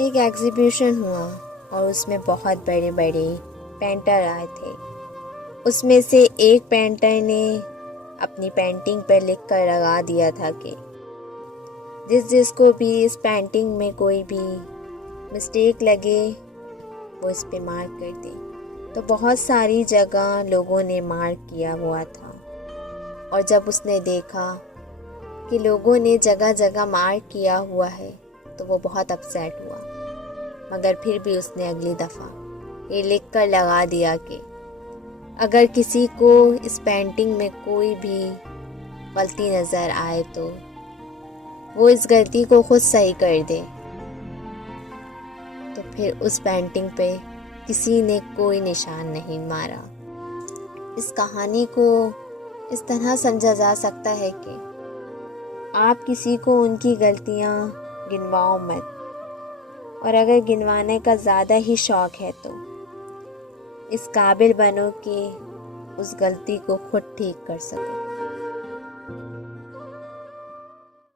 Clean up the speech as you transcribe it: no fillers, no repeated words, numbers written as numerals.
एक एग्जीबिशन हुआ और उसमें बहुत बड़े बड़े पेंटर आए थे। उसमें से एक पेंटर ने अपनी पेंटिंग पर लिख कर लगा दिया था कि जिसको भी इस पेंटिंग में कोई भी मिस्टेक लगे वो इस पे मार्क कर दे। तो बहुत सारी जगह लोगों ने मार्क किया हुआ था और जब उसने देखा कि लोगों ने जगह जगह मार्क किया हुआ है तो वो बहुत अपसेट हुआ। मगर फिर भी उसने अगली दफ़ा ये लिख कर लगा दिया कि अगर किसी को इस पेंटिंग में कोई भी गलती नज़र आए तो वो इस गलती को खुद सही कर दे। तो फिर उस पेंटिंग पे किसी ने कोई निशान नहीं मारा। इस कहानी को इस तरह समझा जा सकता है कि आप किसी को उनकी गलतियाँ गिनवाओ मत, और अगर गिनवाने का ज़्यादा ही शौक़ है तो इस काबिल बनो कि उस गलती को खुद ठीक कर सको।